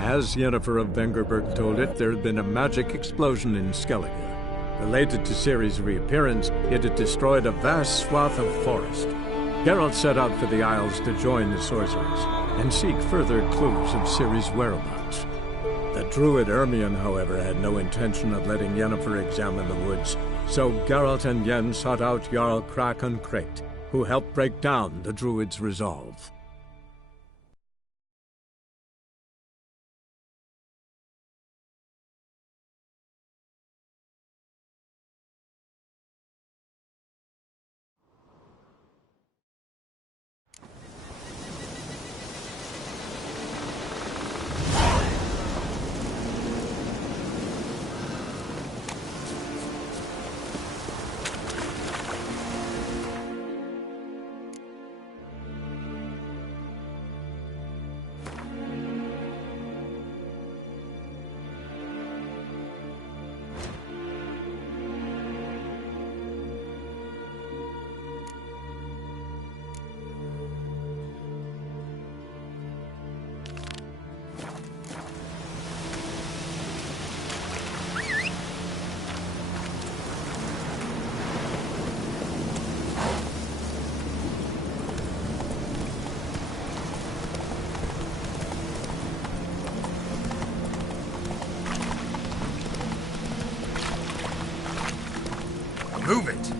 As Yennefer of Vengerberg told it, there had been a magic explosion in Skellige. Related to Ciri's reappearance, it had destroyed a vast swath of forest. Geralt set out for the Isles to join the sorcerers and seek further clues of Ciri's whereabouts. The druid Ermion, however, had no intention of letting Yennefer examine the woods, so Geralt and Yen sought out Jarl Krakon Krayt, who helped break down the druid's resolve. Move it!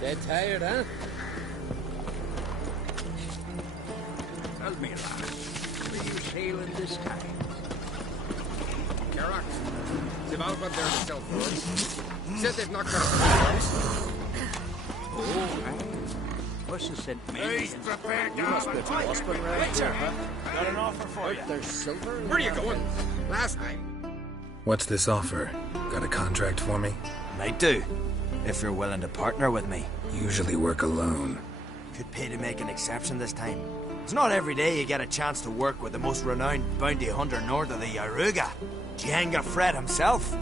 Dead tired, huh? Tell me, lad, where you sailing this time? Karak. They've all got there to sell for us. Said they've knocked out the house. Oh, aye. Wasn't sent me. He's prepared to You must be a husband, right? Witcher, huh? Got an offer for you. There's silver. Where are you going? Last time. What's this offer? Got a contract for me? Might do, if you're willing to partner with me. Usually work alone. Could pay to make an exception this time. It's not every day you get a chance to work with the most renowned bounty hunter north of the Yaruga, Jenga Fred himself.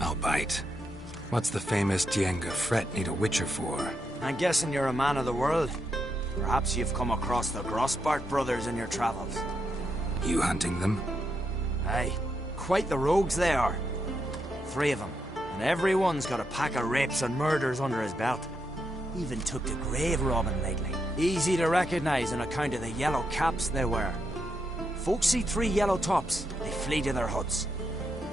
I'll bite. What's the famous Jenga Fred need a witcher for? I'm guessing you're a man of the world. Perhaps you've come across the Grossbart brothers in your travels. You hunting them? Aye, quite the rogues they are. 3 of them, and everyone's got a pack of rapes and murders under his belt. Even took to grave robbing lately. Easy to recognize on account of the yellow caps they wear. Folks see 3 yellow tops, they flee to their huts.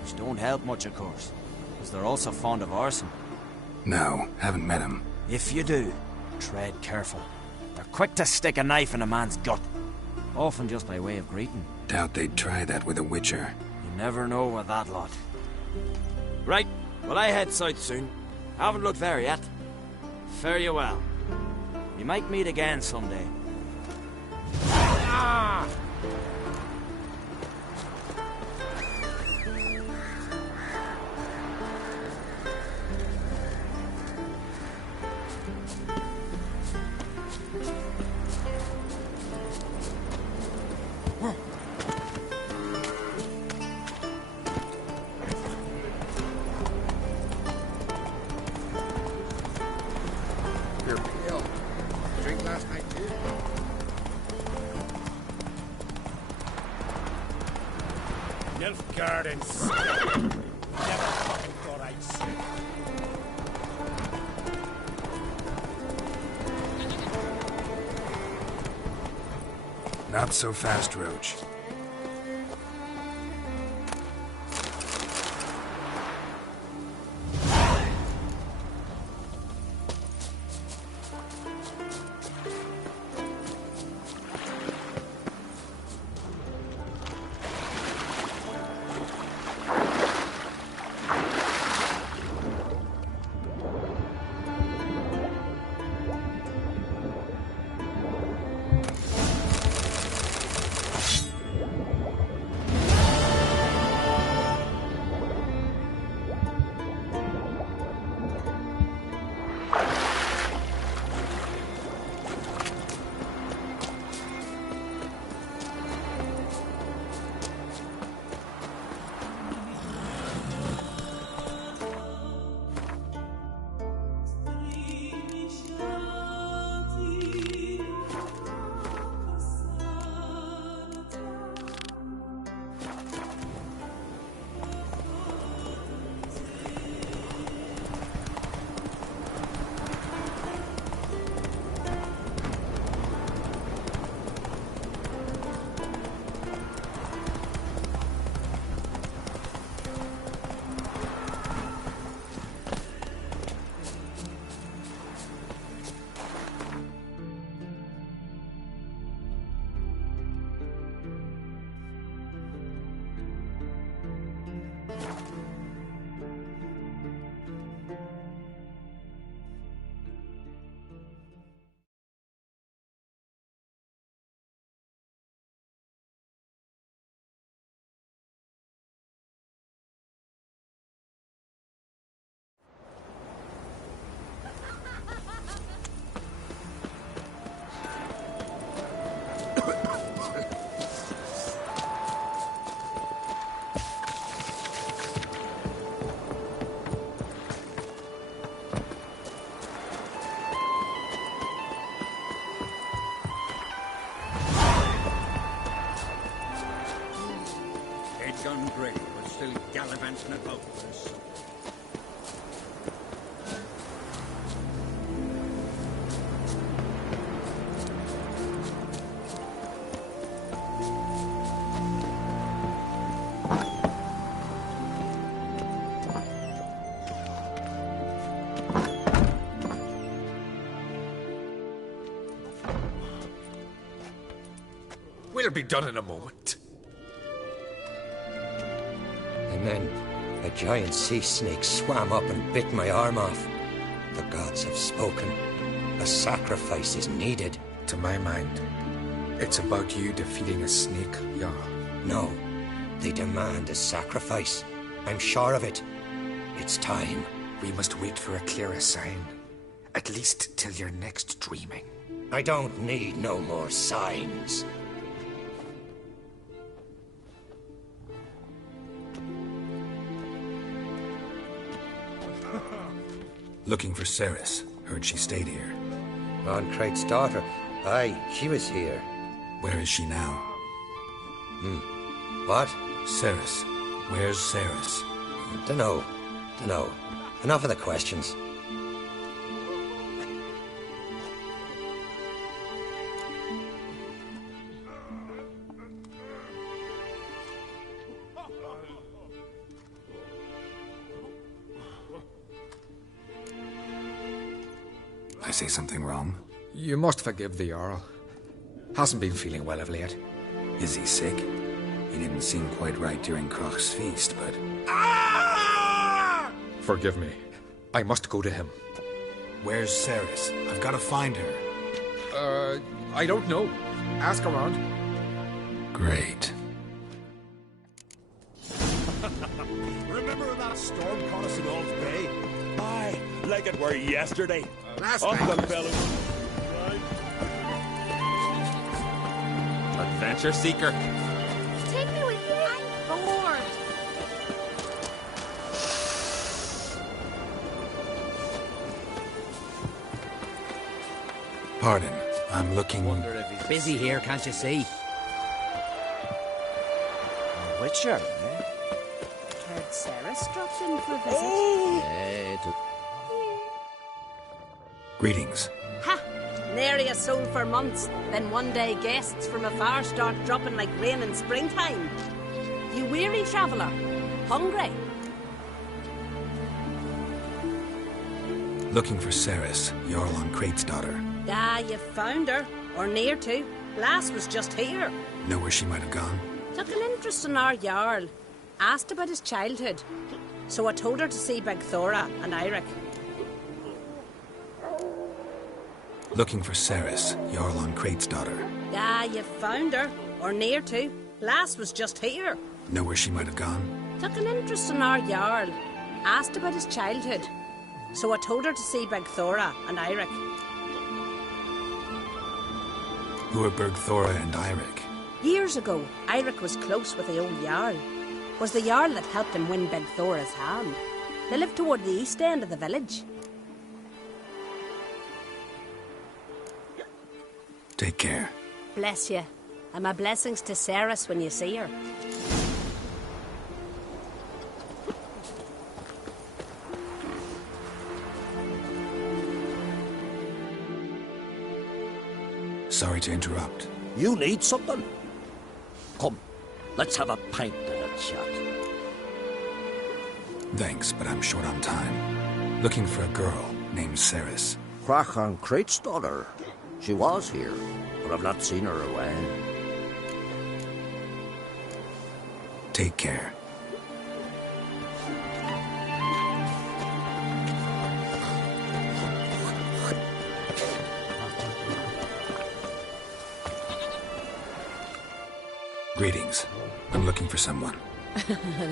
Which don't help much, of course, because they're also fond of arson. No, haven't met him. If you do, tread careful. They're quick to stick a knife in a man's gut, often just by way of greeting. Doubt they'd try that with a witcher. You never know with that lot. Right, well I head south soon. Haven't looked there yet. Fare you well. We might meet again someday. Ah! You're pale. Drink last night, too? Nilfgaardens. Never fucking thought I'd say it. Not so fast, Roach. We'll be done in a moment. And then a giant sea snake swam up and bit my arm off. The gods have spoken. A sacrifice is needed. To my mind, it's about you defeating a snake, Jarl. No, they demand a sacrifice. I'm sure of it. It's time. We must wait for a clearer sign. At least till your next dreaming. I don't need no more signs. Looking for Cerys. Heard she stayed here. Ron Craig's daughter. Aye, she was here. Where is she now? What? Cerys. Where's Cerys? Dunno. Enough of the questions. I say something wrong? You must forgive the Jarl. Hasn't been feeling well of late. Is he sick? He didn't seem quite right during Crach's feast, but... Forgive me. I must go to him. Where's Cerys? I've got to find her. I don't know. Ask around. Great. Remember that storm caught us in Old Bay? Aye, like it were yesterday. Last Up night. the bellows. Adventure seeker. Take me with you. I'm bored. Pardon. I'm looking... Busy here, can't you see? A witcher, eh? Heard Cerys dropped in for a visit. Greetings. Ha! Nary a soul for months. Then one day guests from afar start dropping like rain in springtime. You weary traveller? Hungry? Looking for Cerys, Jarl on Crate's daughter. Ah, you found her. Or near to. Lass was just here. Know where she might have gone? Took an interest in our Jarl. Asked about his childhood. So I told her to see Begthora and Eirik. Looking for Cerys, Jarl on Crate's daughter. Ah, you found her. Or near to. Lass was just here. Know where she might have gone? Took an interest in our Jarl. Asked about his childhood. So I told her to see Begthora and Eirik. Who are Bergthora and Eirik? Years ago, Eirik was close with the old Jarl. Was the Jarl that helped him win Begthora's hand. They lived toward the east end of the village. Take care. Bless you. And my blessings to Cerys when you see her. Sorry to interrupt. You need something? Come, let's have a pint and a chat. Thanks, but I'm short on time. Looking for a girl named Cerys. Crach on Crate's daughter. She was here, but I've not seen her away. Take care. Greetings. I'm looking for someone.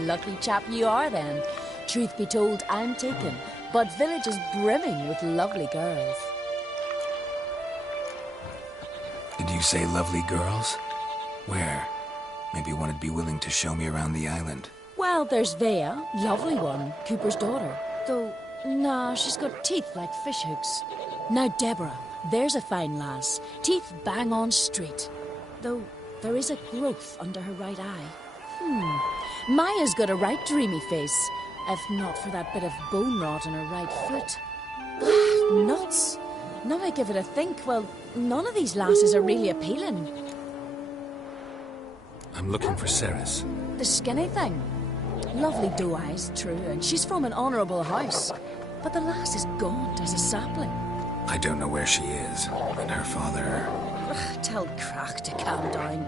Lucky chap you are, then. Truth be told, I'm taken, but village is brimming with lovely girls. Did you say lovely girls? Where? Maybe one would be willing to show me around the island. Well, there's Vea, lovely one, Cooper's daughter. Though, nah, she's got teeth like fishhooks. Now, Deborah, there's a fine lass. Teeth bang on straight. Though, there is a growth under her right eye. Maya's got a right dreamy face. If not for that bit of bone rot in her right foot. Nuts. Now I give it a think, well, none of these lasses are really appealing. I'm looking for Ceres. The skinny thing. Lovely doe eyes, true, and she's from an honourable house. But the lass is gaunt as a sapling. I don't know where she is, and her father... Tell Crack to calm down.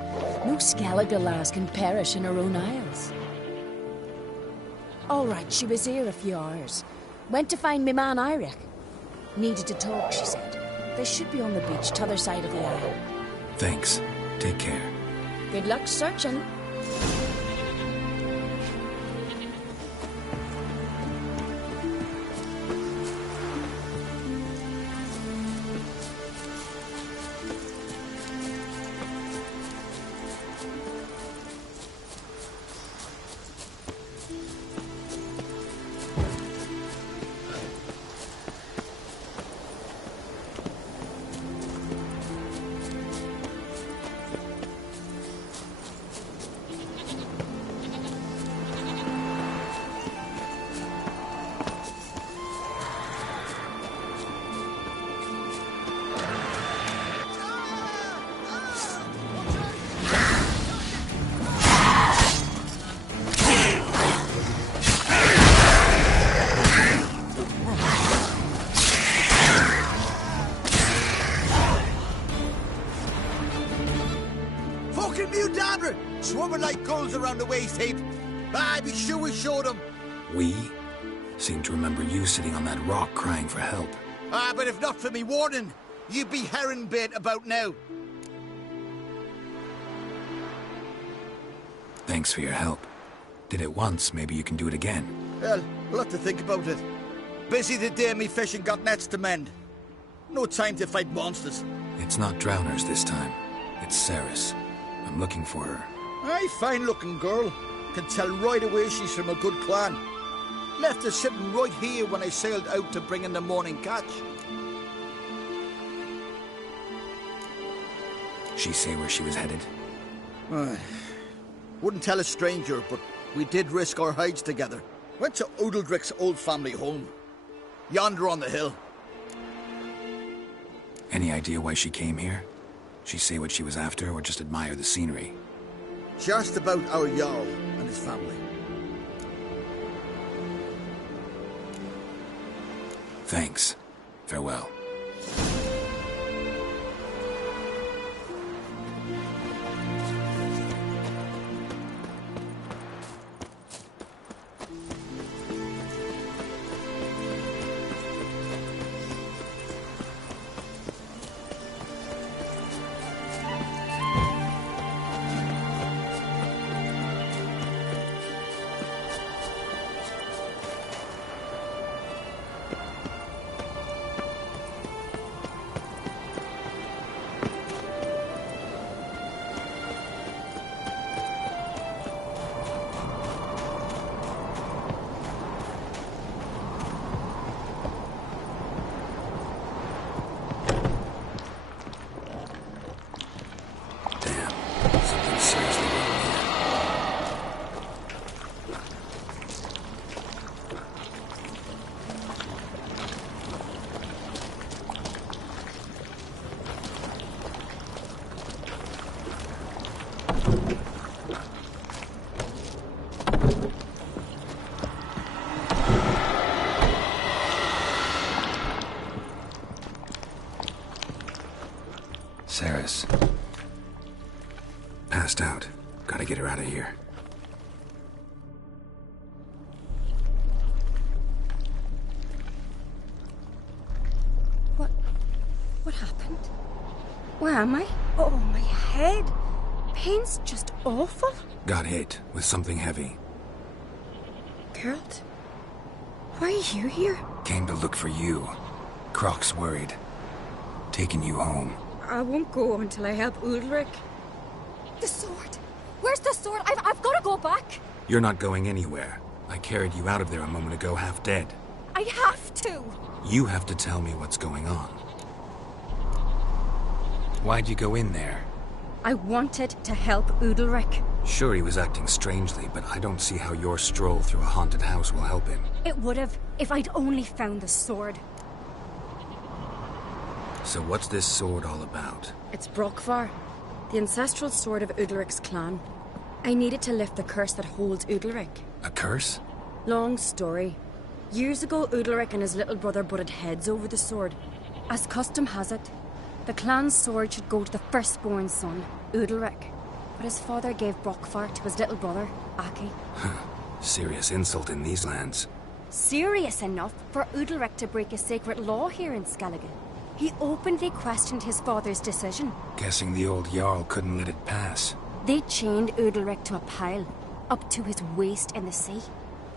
No Skellige lass can perish in her own isles. All right, she was here a few hours. Went to find me man Eirik. Needed to talk, she said. They should be on the beach, t'other side of the isle. Thanks. Take care. Good luck searching. Swarming like gulls around the waist heap. Ah, be sure we showed them. We? Seem to remember you sitting on that rock crying for help. Ah, but if not for me warning, you'd be herring bait about now. Thanks for your help. Did it once, maybe you can do it again. Well, we'll have to think about it. Busy the day me fishing got nets to mend. No time to fight monsters. It's not drowners this time. It's Ceres. I'm looking for her. Aye, fine-looking girl. Can tell right away she's from a good clan. Left her sitting right here when I sailed out to bring in the morning catch. She say where she was headed? Wouldn't tell a stranger, but we did risk our hides together. Went to Udaldric's old family home. Yonder on the hill. Any idea why she came here? She say what she was after, or just admire the scenery? She asked about our Jarl and his family. Thanks. Farewell. Ceres. Passed out. Gotta get her out of here. What happened? Where am I? Oh, my head. Pain's just awful. Got hit with something heavy. Geralt? Why are you here? Came to look for you. Croc's worried. Taking you home. I won't go until I help Udalric. The sword! Where's the sword? I've got to go back! You're not going anywhere. I carried you out of there a moment ago, half dead. I have to! You have to tell me what's going on. Why'd you go in there? I wanted to help Udalric. Sure, he was acting strangely, but I don't see how your stroll through a haunted house will help him. It would have, if I'd only found the sword. So what's this sword all about? It's Brokvar, the ancestral sword of Udalric's clan. I needed to lift the curse that holds Udalric. A curse? Long story. Years ago, Udalric and his little brother butted heads over the sword. As custom has it, the clan's sword should go to the firstborn son, Udalric. But his father gave Brokvar to his little brother, Aki. Serious insult in these lands. Serious enough for Udalric to break a sacred law here in Skellige. He openly questioned his father's decision. Guessing the old Jarl couldn't let it pass. They chained Udalric to a pile, up to his waist in the sea.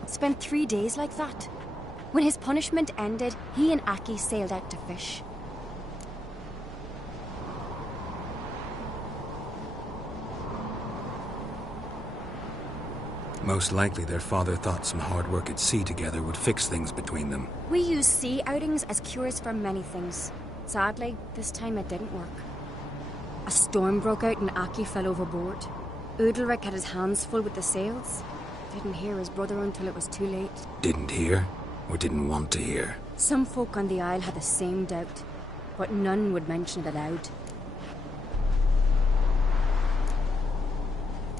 Spent 3 days like that. When his punishment ended, he and Aki sailed out to fish. Most likely their father thought some hard work at sea together would fix things between them. We use sea outings as cures for many things. Sadly, this time it didn't work. A storm broke out and Aki fell overboard. Udalric had his hands full with the sails. Didn't hear his brother until it was too late. Didn't hear? Or didn't want to hear? Some folk on the Isle had the same doubt, but none would mention it aloud.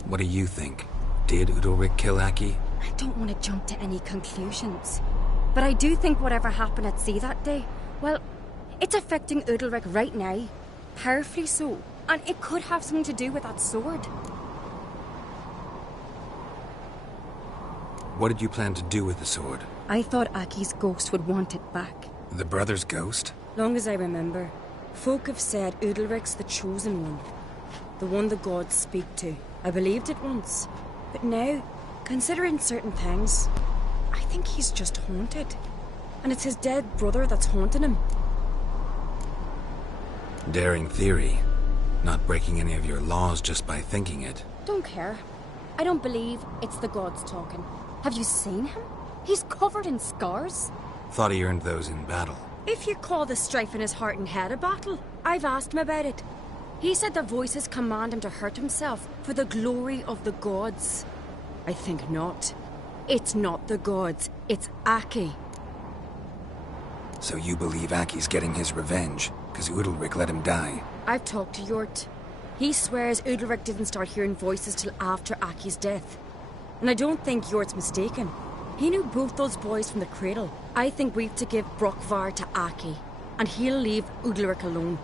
What do you think? Did Udalric kill Aki? I don't want to jump to any conclusions. But I do think whatever happened at sea that day, well, it's affecting Udalric right now. Powerfully so. And it could have something to do with that sword. What did you plan to do with the sword? I thought Aki's ghost would want it back. The brother's ghost? Long as I remember, folk have said Udalric's the chosen one. The one the gods speak to. I believed it once. But now, considering certain things, I think he's just haunted. And it's his dead brother that's haunting him. Daring theory. Not breaking any of your laws just by thinking it. Don't care. I don't believe it's the gods talking. Have you seen him? He's covered in scars. Thought he earned those in battle. If you call the strife in his heart and head a battle, I've asked him about it. He said the voices command him to hurt himself for the glory of the gods. I think not. It's not the gods, it's Aki. So you believe Aki's getting his revenge, because Udalric let him die? I've talked to Yort. He swears Udalric didn't start hearing voices till after Aki's death. And I don't think Yort's mistaken. He knew both those boys from the cradle. I think we've to give Brokvar to Aki, and he'll leave Udalric alone.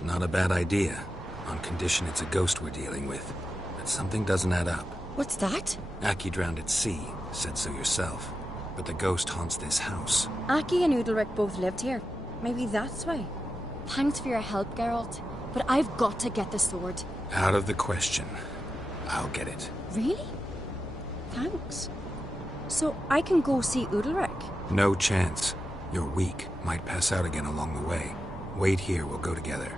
Not a bad idea, on condition it's a ghost we're dealing with. But something doesn't add up. What's that? Aki drowned at sea, said so yourself. But the ghost haunts this house. Aki and Udalric both lived here. Maybe that's why. Thanks for your help, Geralt. But I've got to get the sword. Out of the question. I'll get it. Really? Thanks. So I can go see Udalric? No chance. You're weak. Might pass out again along the way. Wait here, we'll go together.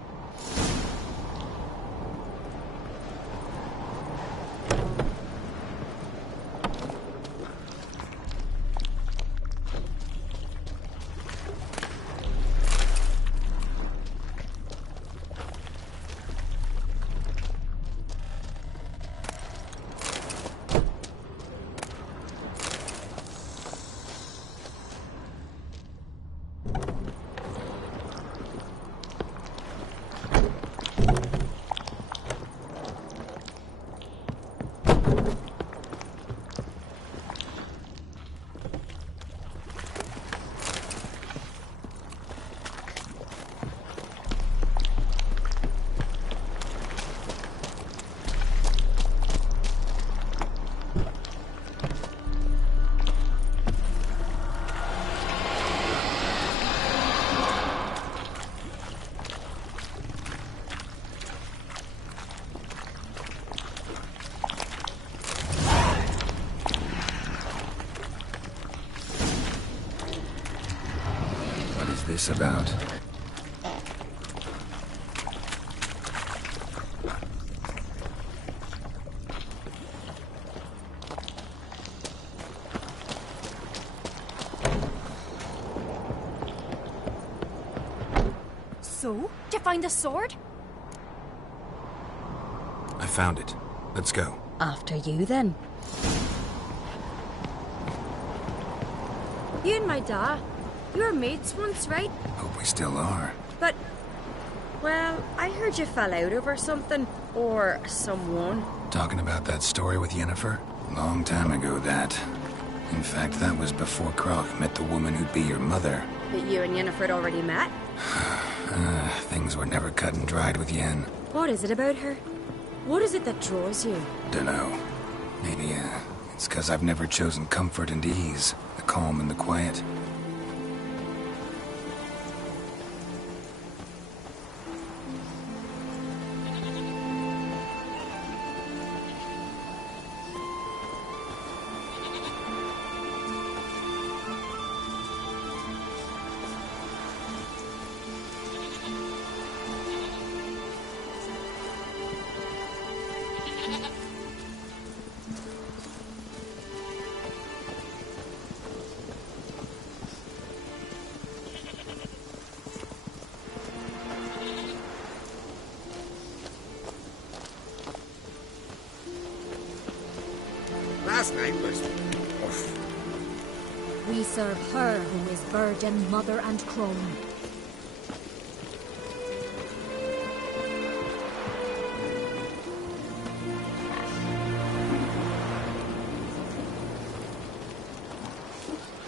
This about? So, did you find the sword? I found it. Let's go. After you, then. You and my da, you were mates once, right? Hope we still are. But, well, I heard you fell out over something. Or someone. Talking about that story with Yennefer? Long time ago, that. In fact, that was before Croc met the woman who'd be your mother. But you and Yennefer had already met? Things were never cut and dried with Yen. What is it about her? What is it that draws you? Dunno. Maybe, it's 'cause I've never chosen comfort and ease. The calm and the quiet. Last night was... We serve her who is virgin, mother, and crone.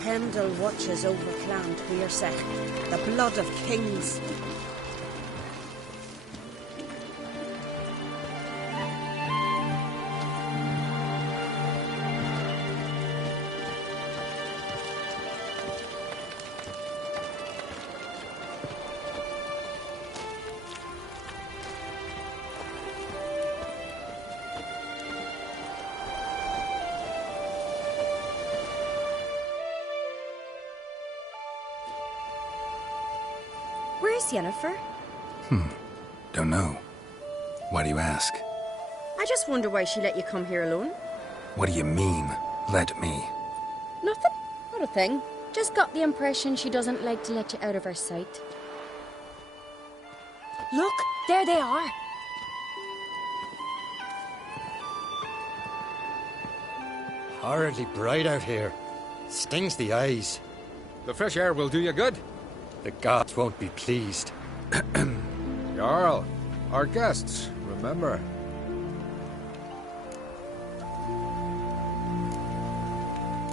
Heimdall watches over Clan Tuirsech, the blood of kings. Where's Yennefer? Don't know. Why do you ask? I just wonder why she let you come here alone. What do you mean, let me? Nothing. Not a thing. Just got the impression she doesn't like to let you out of her sight. Look, there they are. Horridly bright out here. Stings the eyes. The fresh air will do you good. The gods won't be pleased. Jarl, our guests, remember.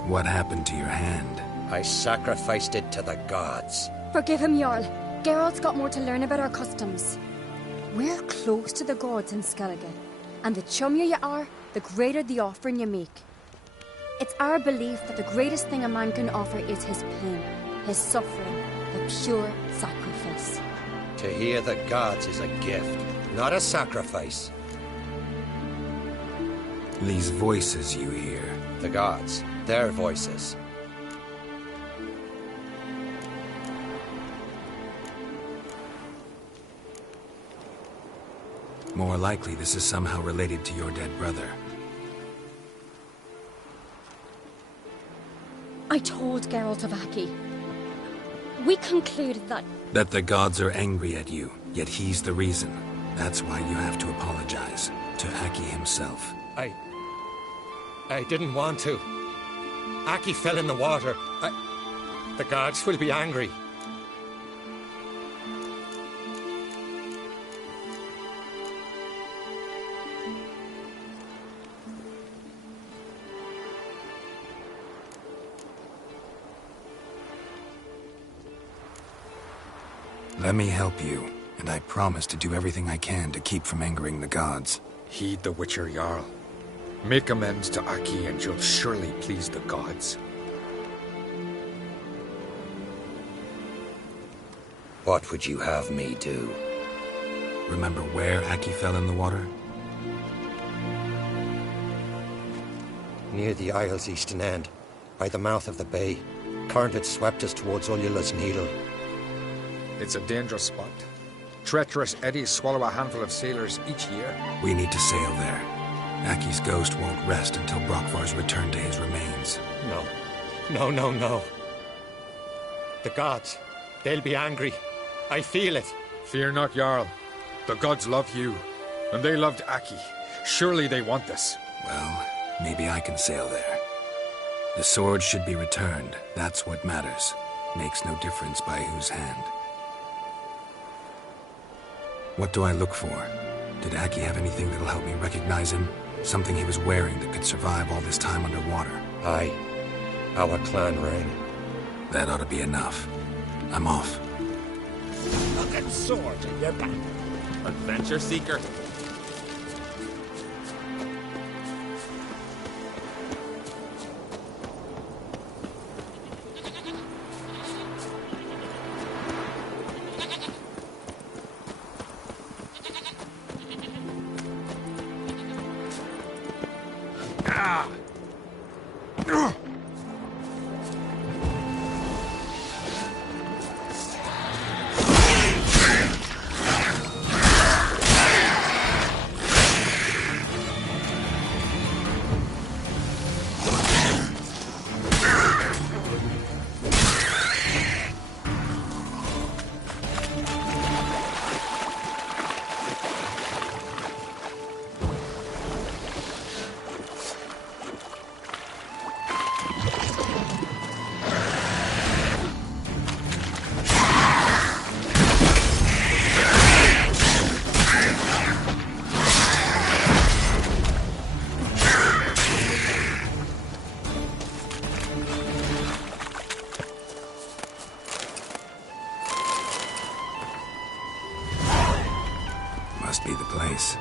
What happened to your hand? I sacrificed it to the gods. Forgive him, Jarl. Geralt's got more to learn about our customs. We're close to the gods in Skellige, and the chummier you are, the greater the offering you make. It's our belief that the greatest thing a man can offer is his pain, his suffering, the pure sacrifice. To hear the gods is a gift, not a sacrifice. These voices you hear. The gods, their voices. More likely this is somehow related to your dead brother. I told Geralt of Aki. We concluded that... That the gods are angry at you, yet he's the reason. That's why you have to apologize. To Aki himself. I didn't want to. Aki fell in the water. The gods will be angry. Let me help you, and I promise to do everything I can to keep from angering the gods. Heed the Witcher Jarl. Make amends to Aki and you'll surely please the gods. What would you have me do? Remember where Aki fell in the water? Near the Isle's eastern end, by the mouth of the bay. Current had swept us towards Ullula's Needle. It's a dangerous spot. Treacherous eddies swallow a handful of sailors each year. We need to sail there. Aki's ghost won't rest until Brokvar's return to his remains. No. The gods, they'll be angry. I feel it. Fear not, Jarl. The gods love you, and they loved Aki. Surely they want this. Well, maybe I can sail there. The sword should be returned. That's what matters. Makes no difference by whose hand. What do I look for? Did Aki have anything that'll help me recognize him? Something he was wearing that could survive all this time underwater? Aye. Our clan ring. That ought to be enough. I'm off. Fucking sword in your back. Adventure seeker. Must be the place.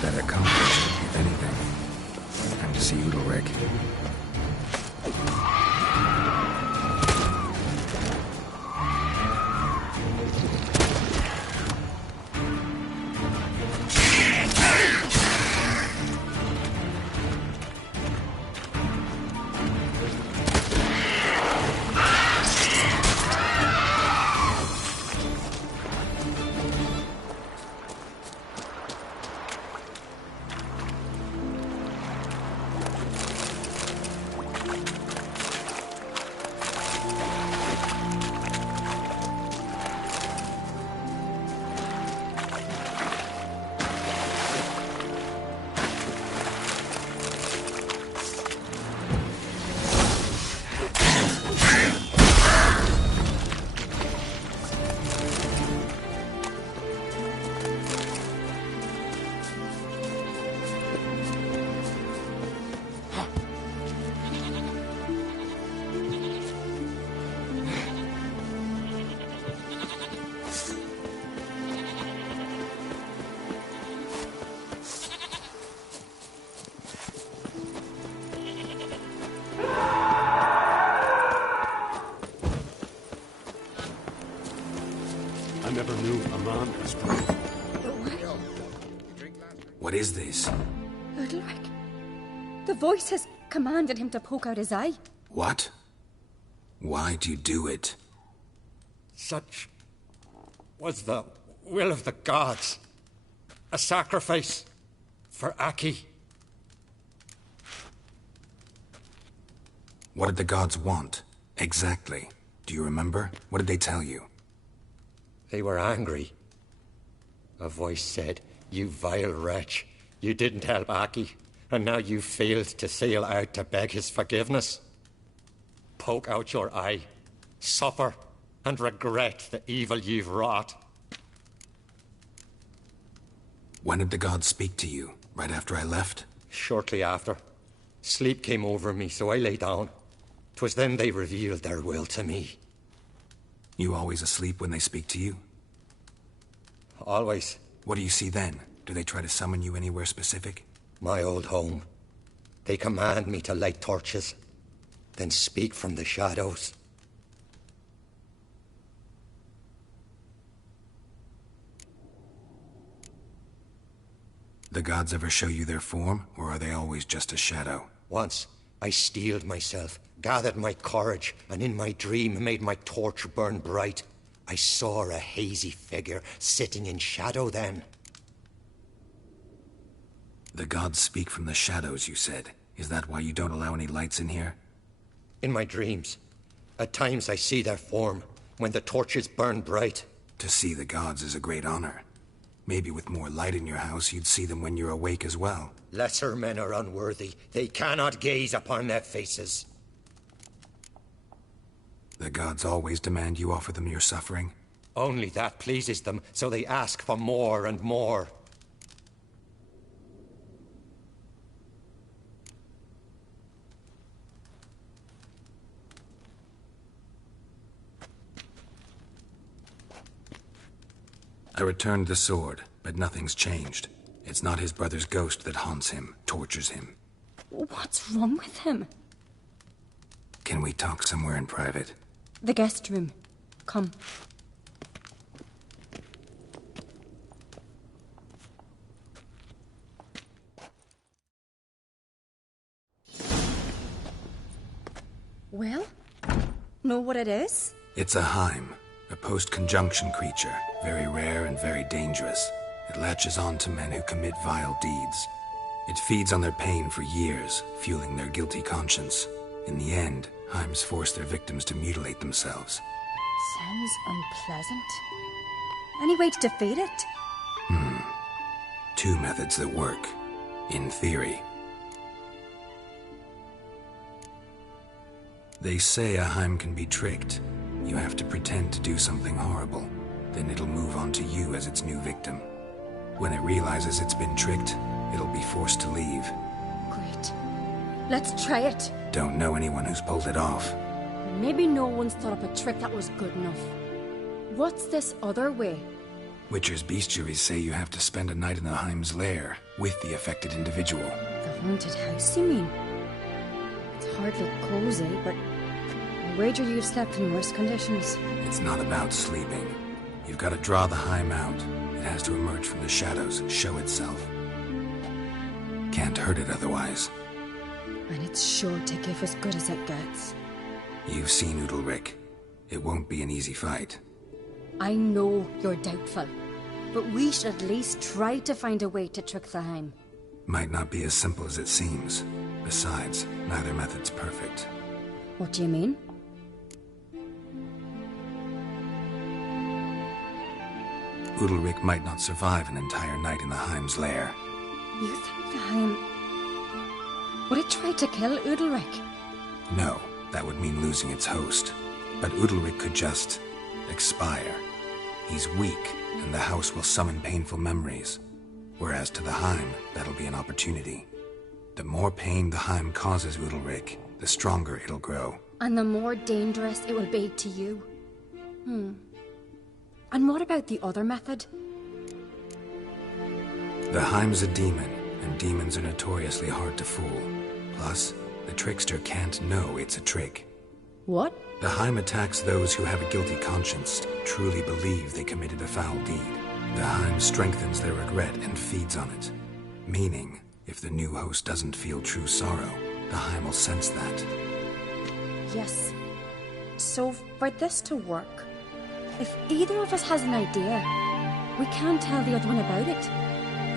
That accomplished, if anything. Time to see Udalryk. I never knew a man as brave. What is this? Udalryk. The voice has commanded him to poke out his eye. What? Why do you do it? Such was the will of the gods. A sacrifice for Aki. What did the gods want? Exactly. Do you remember? What did they tell you? They were angry. A voice said, "You vile wretch, you didn't help Aki, and now you failed to sail out to beg his forgiveness. Poke out your eye, suffer, and regret the evil you've wrought. When did the gods speak to you? Right after I left? Shortly after. Sleep came over me, so I lay down. 'Twas then they revealed their will to me. You always asleep when they speak to you? Always. What do you see then? Do they try to summon you anywhere specific? My old home. They command me to light torches, then speak from the shadows. The gods ever show you their form, or are they always just a shadow? Once, I steeled myself, gathered my courage, and in my dream made my torch burn bright. I saw a hazy figure sitting in shadow then. The gods speak from the shadows, you said. Is that why you don't allow any lights in here? In my dreams. At times I see their form, when the torches burn bright. To see the gods is a great honor. Maybe with more light in your house, you'd see them when you're awake as well. Lesser men are unworthy. They cannot gaze upon their faces. The gods always demand you offer them your suffering? Only that pleases them, so they ask for more and more. I returned the sword, but nothing's changed. It's not his brother's ghost that haunts him, tortures him. What's wrong with him? Can we talk somewhere in private? The guest room. Come. Well? Know what it is? It's a Heim, a post-conjunction creature, very rare and very dangerous. It latches on to men who commit vile deeds. It feeds on their pain for years, fueling their guilty conscience. In the end, Heims force their victims to mutilate themselves. Sounds unpleasant. Any way to defeat it? Two methods that work, in theory. They say a Heim can be tricked. You have to pretend to do something horrible. Then it'll move on to you as its new victim. When it realizes it's been tricked, it'll be forced to leave. Great. Let's try it. Don't know anyone who's pulled it off. Maybe no one's thought up a trick that was good enough. What's this other way? Witcher's bestiaries say you have to spend a night in the Heim's lair with the affected individual. The haunted house, you mean? It's hardly cozy, but I wager you've slept in worse conditions. It's not about sleeping. You've got to draw the Heim out. It has to emerge from the shadows, show itself. Can't hurt it otherwise. And it's sure to give as good as it gets. You've seen Udalryk. It won't be an easy fight. I know you're doubtful, but we should at least try to find a way to trick the Heim. Might not be as simple as it seems. Besides, neither method's perfect. What do you mean? Udalryk might not survive an entire night in the Heim's lair. You think the Heim... Would it try to kill Udalryk? No, that would mean losing its host. But Udalryk could just... expire. He's weak, and the house will summon painful memories. Whereas to the Heim, that'll be an opportunity. The more pain the Heim causes Udalryk, the stronger it'll grow. And the more dangerous it will be to you. And what about the other method? The Heim's a demon, and demons are notoriously hard to fool. Plus, the trickster can't know it's a trick. What? The Heim attacks those who have a guilty conscience, truly believe they committed a foul deed. The Heim strengthens their regret and feeds on it. Meaning, if the new host doesn't feel true sorrow, the Heim will sense that. Yes. So, for this to work, if either of us has an idea, we can't tell the other one about it.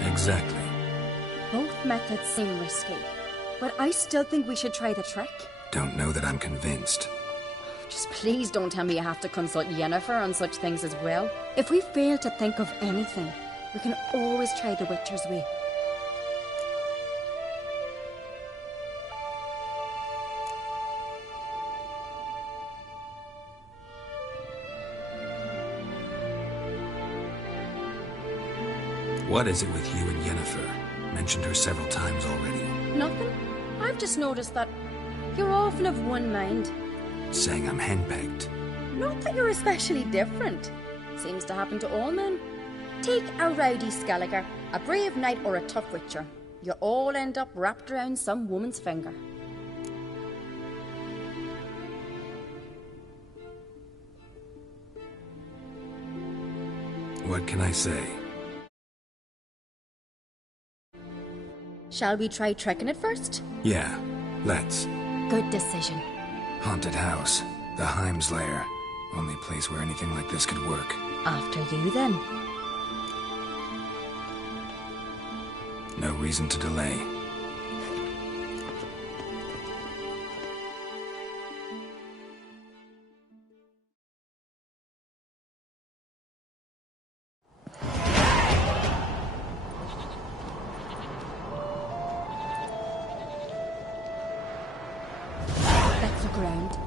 Exactly. Both methods seem risky, but I still think we should try the trick. Don't know that I'm convinced. Just please don't tell me you have to consult Yennefer on such things as well. If we fail to think of anything, we can always try the Witcher's way. What is it with you and Yennefer? Mentioned her several times already. Nothing. I've just noticed that you're often of one mind. Saying I'm henpecked. Not that you're especially different. Seems to happen to all men. Take a rowdy Skelliger, a brave knight or a tough witcher. You all end up wrapped around some woman's finger. What can I say? Shall we try trekking it first? Yeah, let's. Good decision. Haunted house. The Heim's lair. Only place where anything like this could work. After you, then. No reason to delay. Let's look around.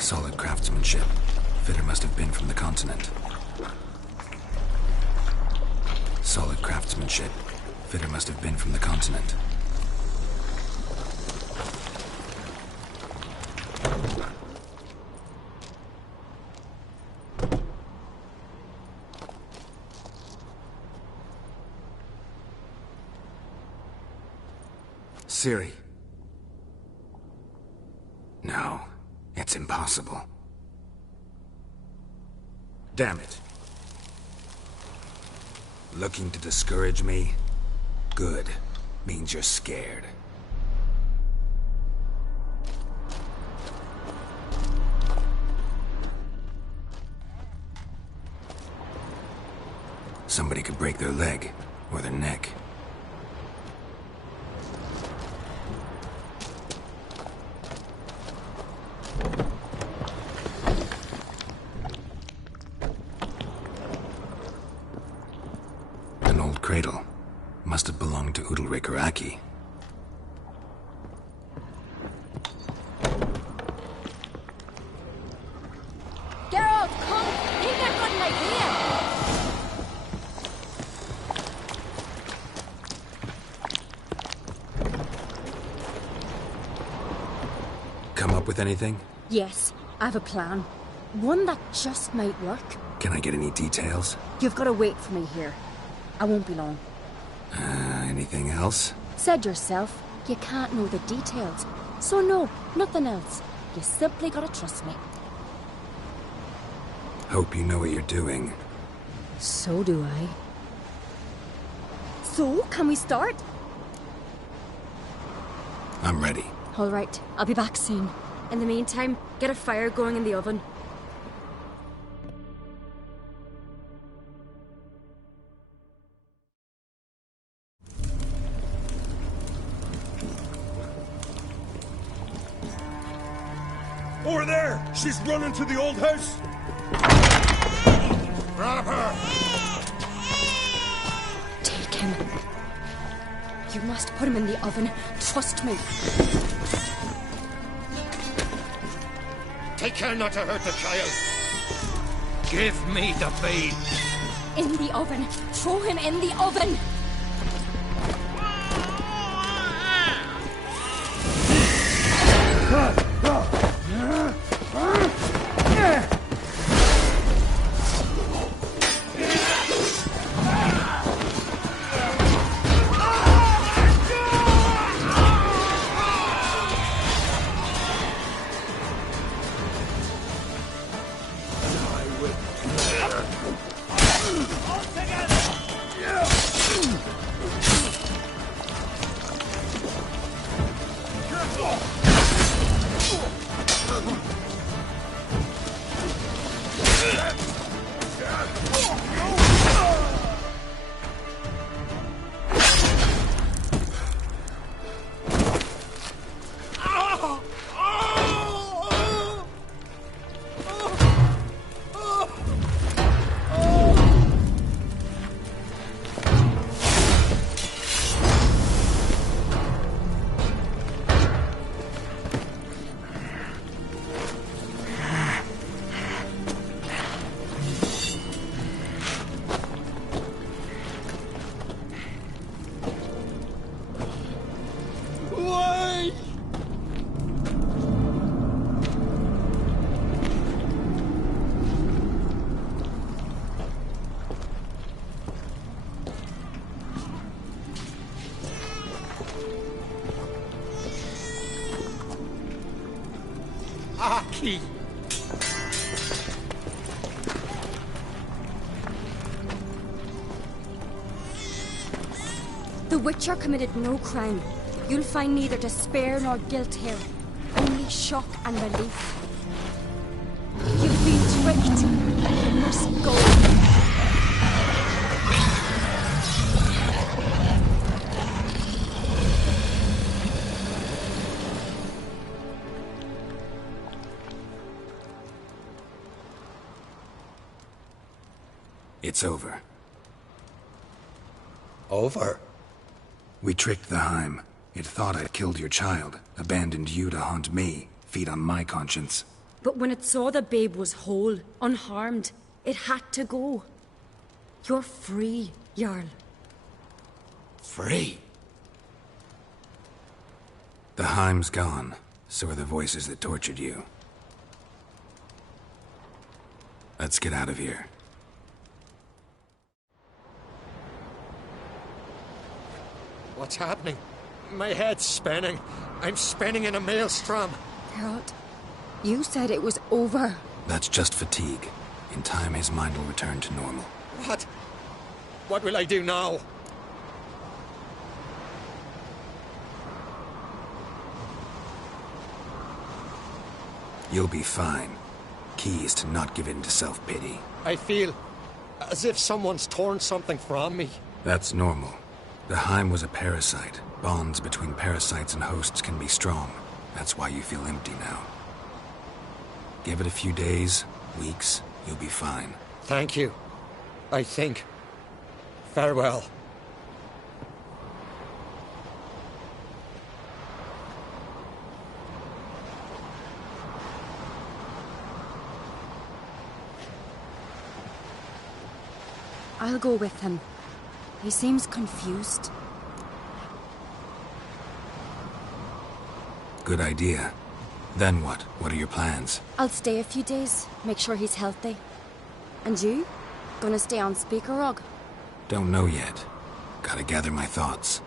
Solid craftsmanship. Fitter must have been from the continent. Solid craftsmanship. Fitter must have been from the continent. Ciri. No. It's impossible. Damn it. Looking to discourage me? Good. Means you're scared. Somebody could break their leg, or their neck. Cradle. Must have belonged to Udalryk or Aki. Geralt, come! Ain't that got an idea? Come up with anything? Yes, I have a plan. One that just might work. Can I get any details? You've got to wait for me here. I won't be long. Anything else? Said yourself, you can't know the details. So no, nothing else. You simply gotta trust me. Hope you know what you're doing. So do I. So, can we start? I'm ready. All right, I'll be back soon. In the meantime, get a fire going in the oven. Over there! She's running to the old house! Grab her! Take him. You must put him in the oven. Trust me. Take care not to hurt the child. Give me the babe. In the oven. Throw him in the oven. Ah, key! The Witcher committed no crime. You'll find neither despair nor guilt here. Only shock and relief. You've been tricked. You must go. It's over. Over? We tricked the Heim. It thought I'd killed your child, abandoned you to haunt me, feed on my conscience. But when it saw the babe was whole, unharmed, it had to go. You're free, Jarl. Free? The Heim's gone, so are the voices that tortured you. Let's get out of here. What's happening? My head's spinning. I'm spinning in a maelstrom. Geralt, you said it was over. That's just fatigue. In time, his mind will return to normal. What? What will I do now? You'll be fine. Key is to not give in to self-pity. I feel as if someone's torn something from me. That's normal. The Heim was a parasite. Bonds between parasites and hosts can be strong. That's why you feel empty now. Give it a few days, weeks, you'll be fine. Thank you. I think. Farewell. I'll go with him. He seems confused. Good idea. Then what? What are your plans? I'll stay a few days, make sure he's healthy. And you? Gonna stay on Speaker Rog? Don't know yet. Gotta gather my thoughts.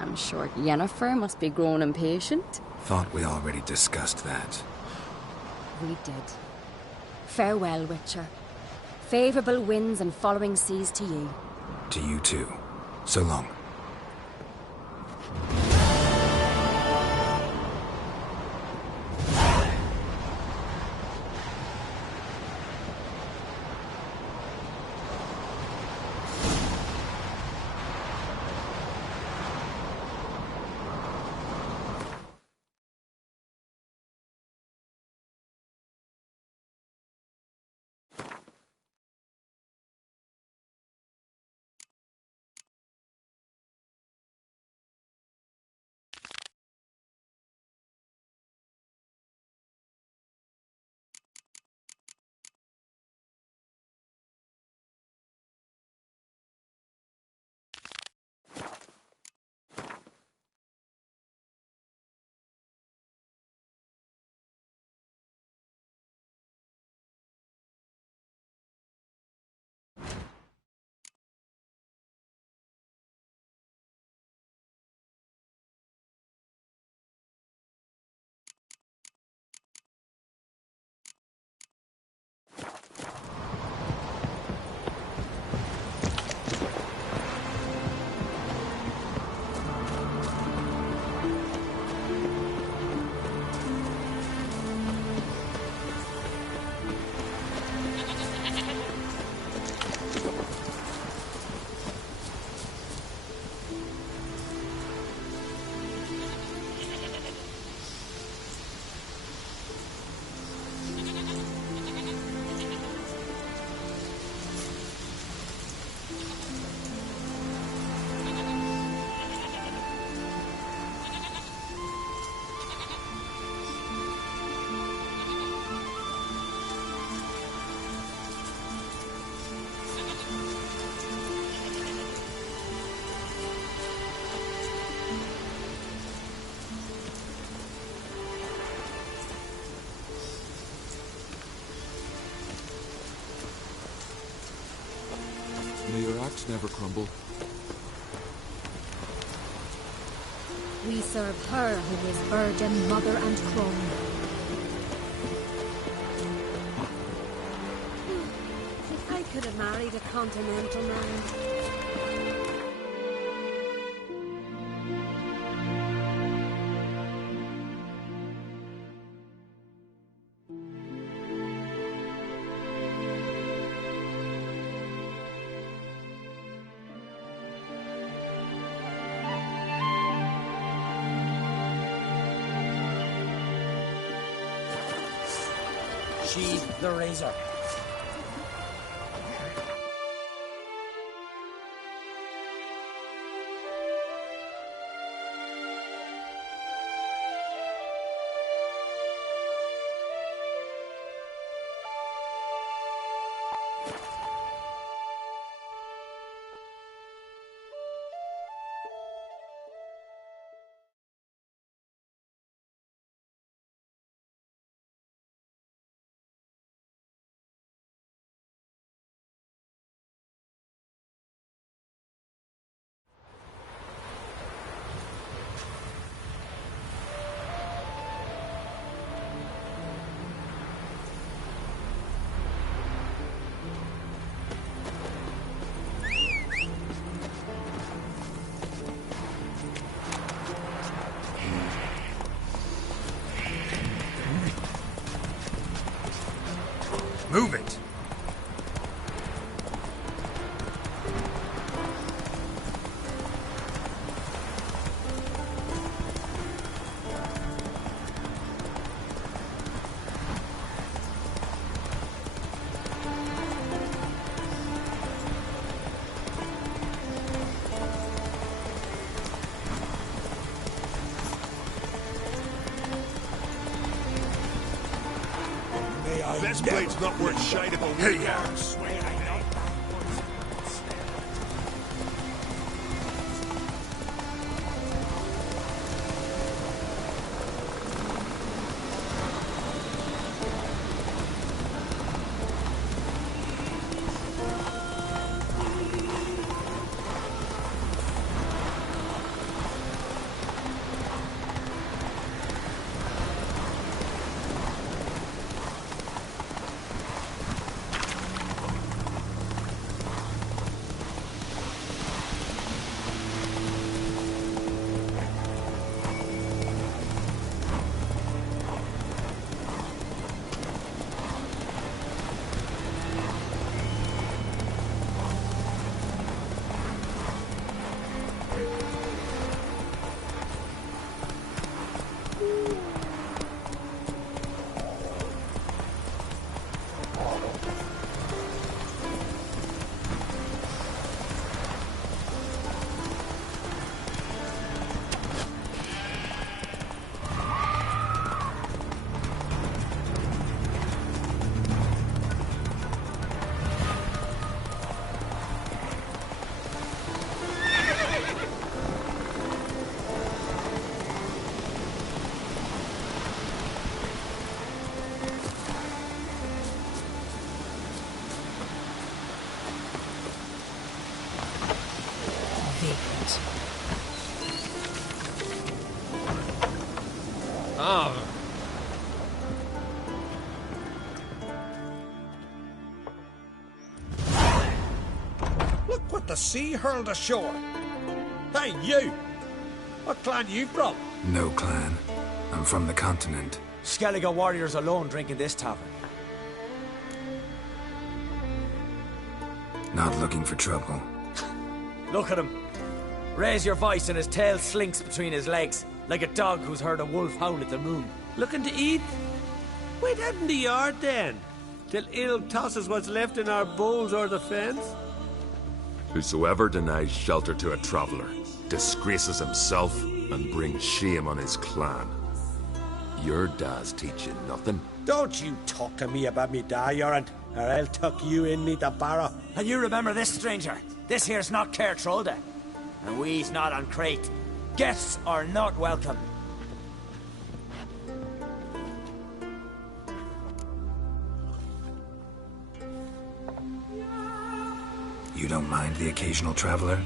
I'm sure Yennefer must be growing impatient. Thought we already discussed that. We did. Farewell, Witcher. Favorable winds and following seas to you. To you too. So long. May your axe never crumble. We serve her who is virgin, mother, and crone. If I could have married a continental man. Sheathe the razor. Move it! This blade's not worth shite if a Hey, weak yeah. arm sway. Look what the sea hurled ashore. Hey, you! What clan you from? No clan. I'm from the continent. Skellige warriors alone drink in this tavern. Not looking for trouble. Look at him. Raise your voice and his tail slinks between his legs, like a dog who's heard a wolf howl at the moon. Looking to eat? Wait out in the yard then, till ill tosses what's left in our bowls or the fence. Whosoever denies shelter to a traveller disgraces himself and brings shame on his clan. Your da's teach you nothing. Don't you talk to me about me da, Yoran, or I'll tuck you in me the barrow. And you remember this, stranger. This here's not Caer Trolde. And we's not on Crete. Guests are not welcome. You don't mind the occasional traveler?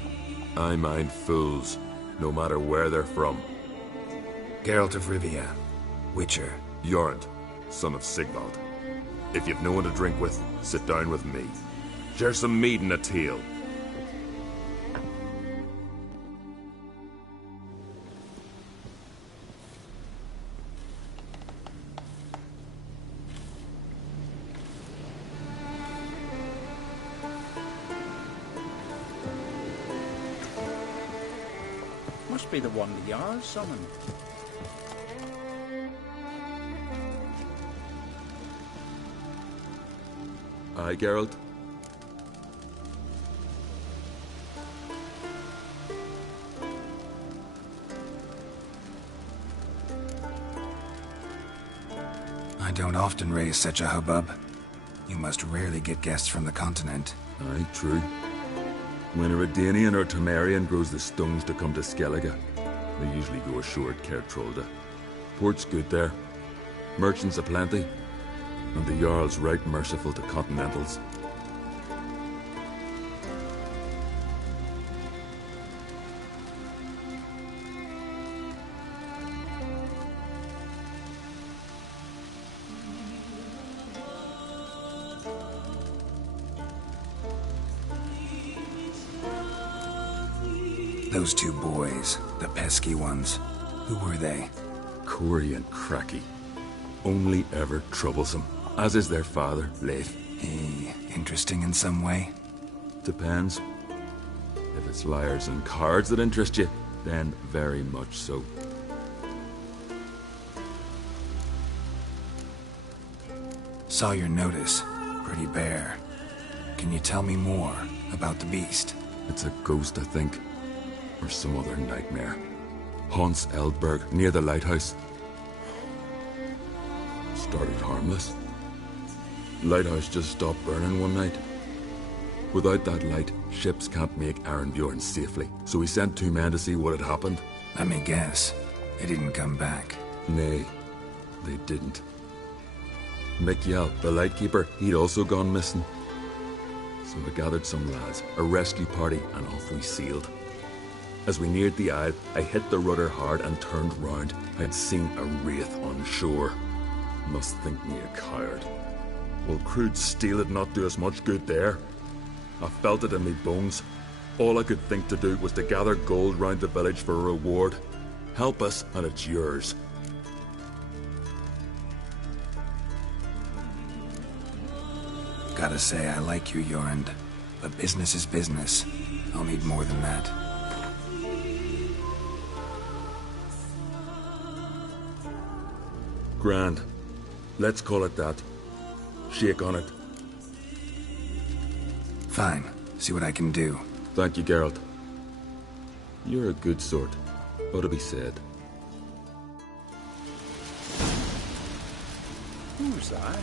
I mind fools, no matter where they're from. Geralt of Rivia, Witcher. Jorund, son of Sigvald. If you've no one to drink with, sit down with me. Share some mead and a teal. Must be the one the Jarl summoned. Aye, Geralt? I don't often raise such a hubbub. You must rarely get guests from the continent. Aye, true. When a Redanian or Temerian grows the stones to come to Skellige, they usually go ashore at Caer Trolda. Port's good there. Merchants aplenty. And the Jarl's right merciful to continentals. Those two boys, the pesky ones, who were they? Corey and Cracky. Only ever troublesome. As is their father, Leif. He interesting in some way? Depends. If it's liars and cards that interest you, then very much so. Saw your notice. Pretty bare. Can you tell me more about the beast? It's a ghost, I think. Or some other nightmare. Haunts Eldberg, near the lighthouse. Started harmless. Lighthouse just stopped burning one night. Without that light, ships can't make Arenbjorn safely, so we sent 2 men to see what had happened. Let me guess. They didn't come back. Nay, they didn't. Mikjal, the lightkeeper, he'd also gone missing. So I gathered some lads, a rescue party, and off we sailed. As we neared the isle, I hit the rudder hard and turned round. I'd seen a wraith on shore. Must think me a coward. Will crude steel had not do us much good there? I felt it in me bones. All I could think to do was to gather gold round the village for a reward. Help us, and it's yours. Gotta say, I like you, Jorund. But business is business. I'll need more than that. Grand. Let's call it that. Shake on it. Fine. See what I can do. Thank you, Geralt. You're a good sort. Ought to be said. Who's that?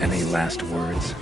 Any last words?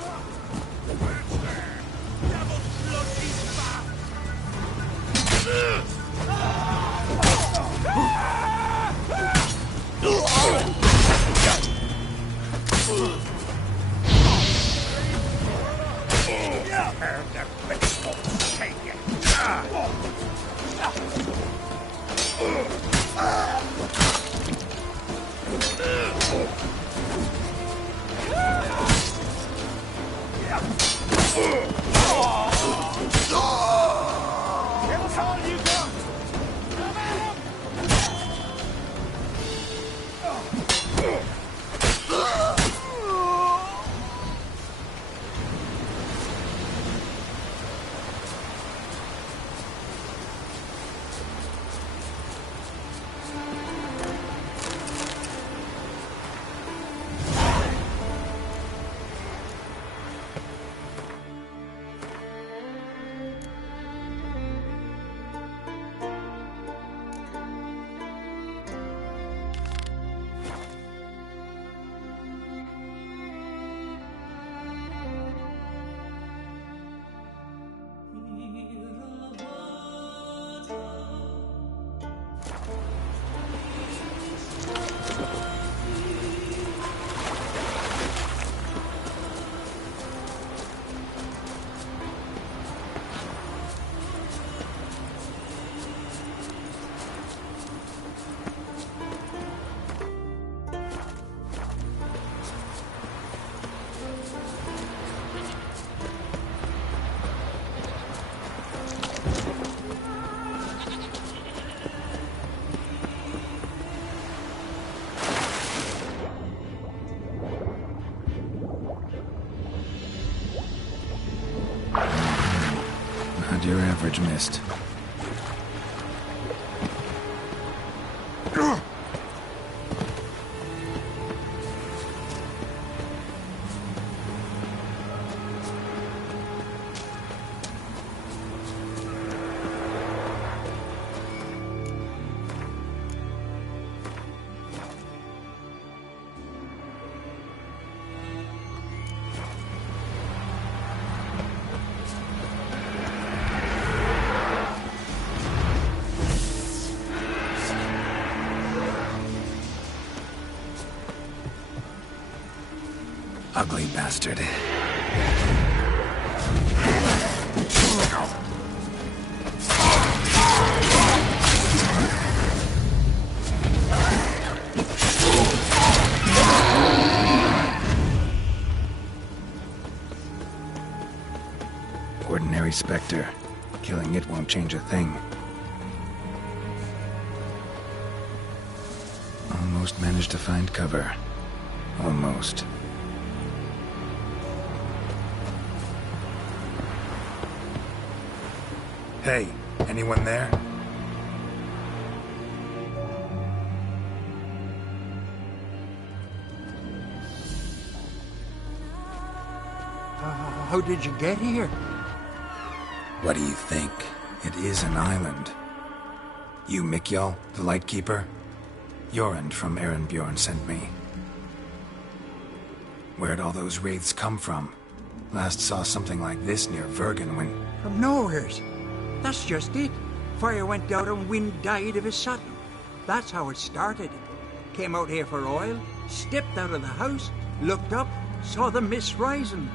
Not your average mist. Ugly bastard. Ordinary Spectre. Killing it won't change a thing. Almost managed to find cover. Almost. Hey, anyone there? How did you get here? What do you think? It is an island. You Mikjal, the Lightkeeper? Jorund from Erenbjorn sent me. Where'd all those wraiths come from? Last saw something like this near Vergen when... From nowheres. That's just it. Fire went out and wind died of a sudden. That's how it started. Came out here for oil, stepped out of the house, looked up, saw the mist rising.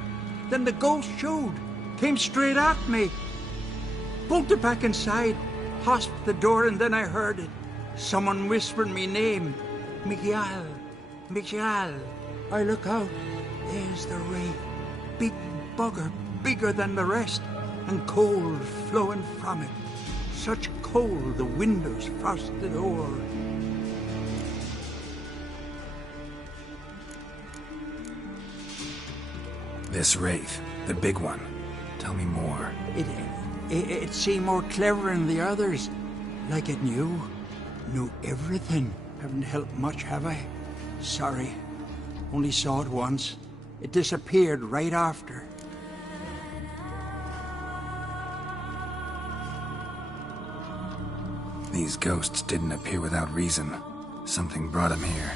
Then the ghost showed, came straight at me. Bolted back inside, hosped the door, and then I heard it. Someone whispered me name. Mikjal. Mikjal. I look out. There's the wraith. Big bugger, bigger than the rest, and cold flowing from it. Such cold the windows frosted o'er. This wraith, the big one. Tell me more. It seemed more clever than the others. Like it knew everything. Haven't helped much, have I? Sorry. Only saw it once. It disappeared right after. These ghosts didn't appear without reason. Something brought them here.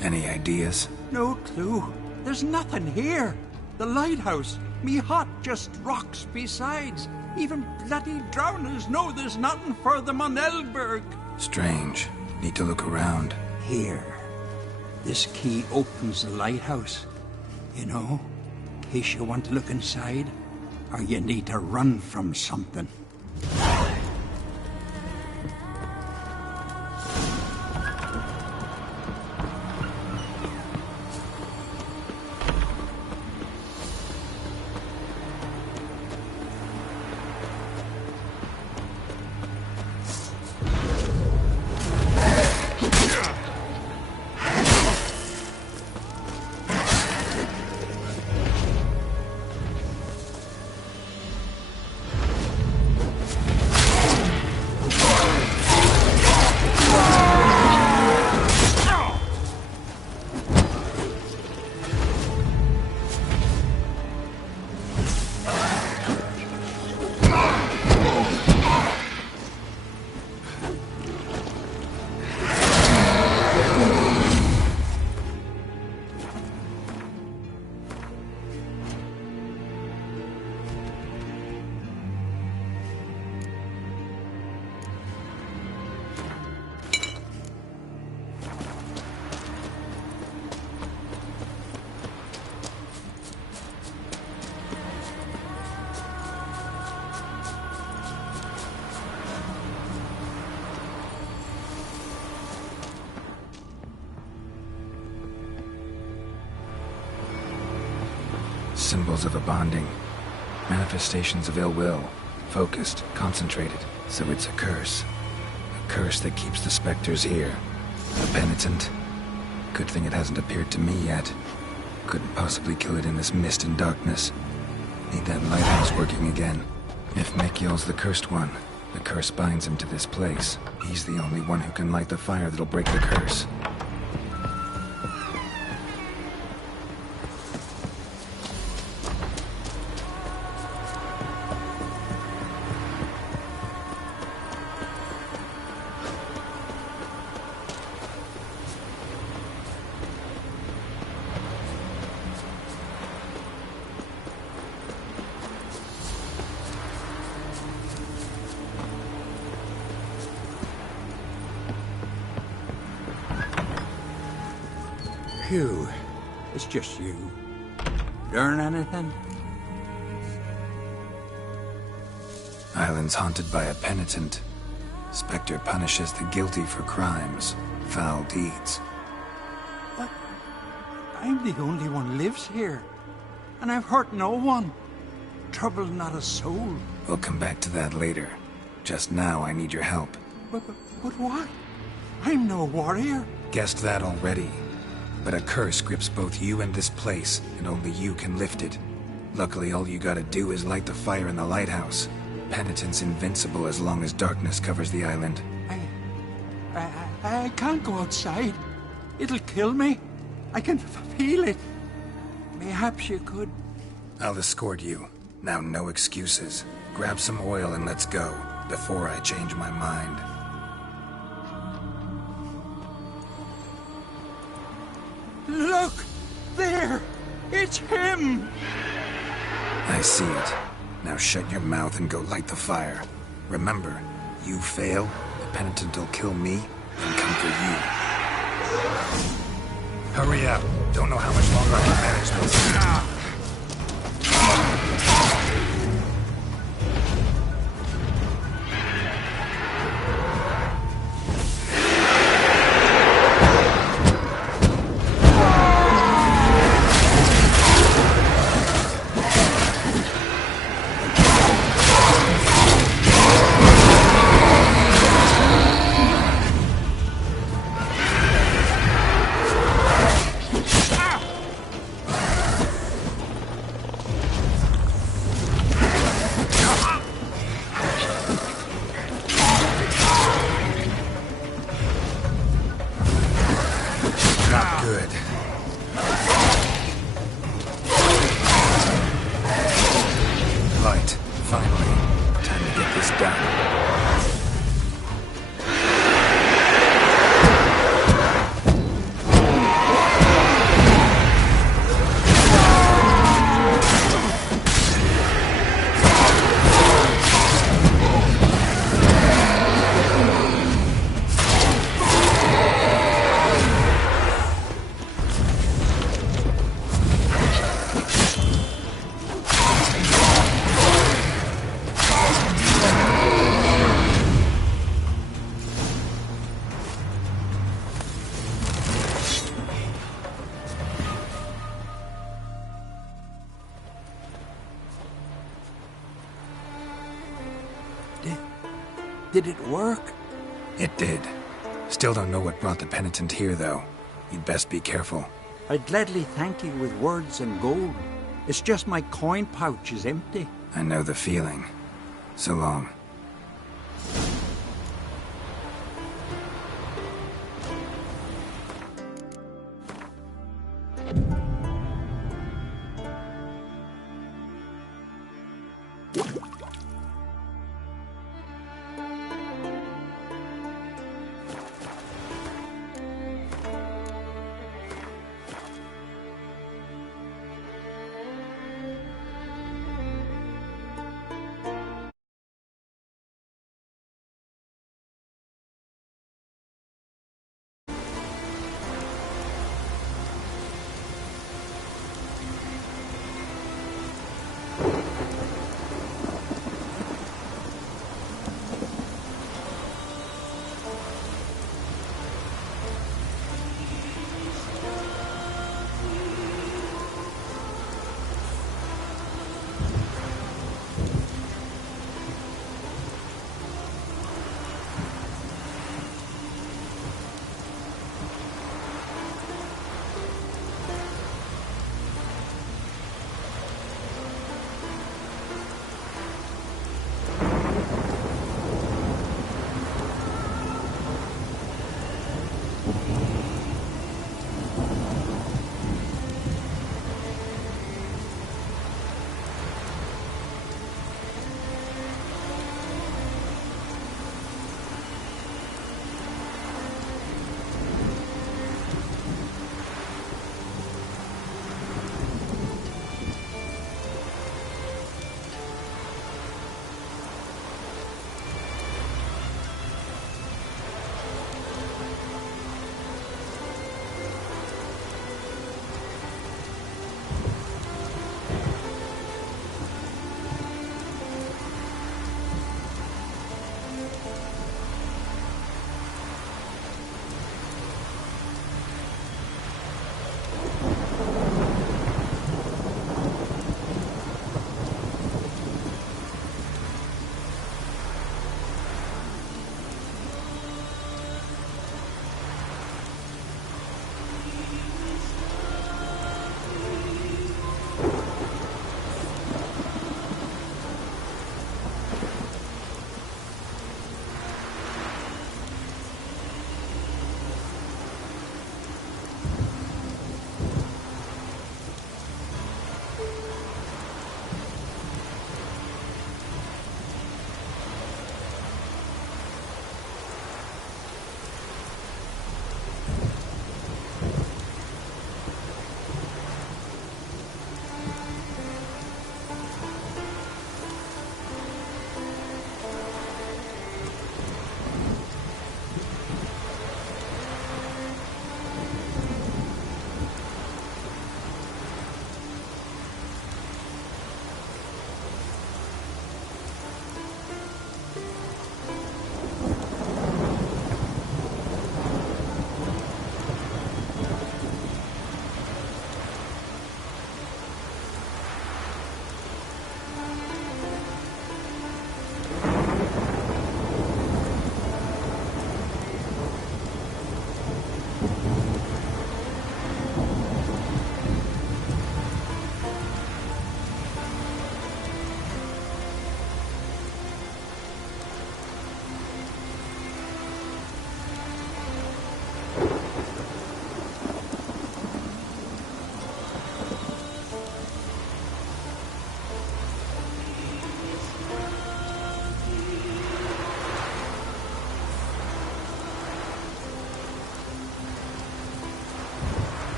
Any ideas? No clue. There's nothing here. The lighthouse, me hut, just rocks besides. Even bloody drowners know there's nothing for them on Elberg. Strange. Need to look around. Here. This key opens the lighthouse. You know, in case you want to look inside, or you need to run from something. Symbols of a bonding. Manifestations of ill will. Focused, concentrated. So it's a curse. A curse that keeps the specters here. A penitent. Good thing it hasn't appeared to me yet. Couldn't possibly kill it in this mist and darkness. Need that lighthouse working again. If Mikjal's the cursed one, the curse binds him to this place. He's the only one who can light the fire that'll break the curse. Phew. It's just you. Learn anything? Island's haunted by a penitent. Spectre punishes the guilty for crimes, foul deeds. But I'm the only one lives here. And I've hurt no one. Troubled not a soul. We'll come back to that later. Just now, I need your help. But what? I'm no warrior. Guessed that already. But a curse grips both you and this place, and only you can lift it. Luckily, all you gotta do is light the fire in the lighthouse. Penitent's invincible as long as darkness covers the island. I can't go outside. It'll kill me. I can feel it. Mayhaps you could. I'll escort you. Now, no excuses. Grab some oil and let's go, before I change my mind. Look! There! It's him! I see it. Now shut your mouth and go light the fire. Remember, you fail, the penitent will kill me and come for you. Hurry up. Don't know how much longer I can manage this. Did it work? It did. Still don't know what brought the penitent here, though. You'd best be careful. I'd gladly thank you with words and gold. It's just my coin pouch is empty. I know the feeling. So long.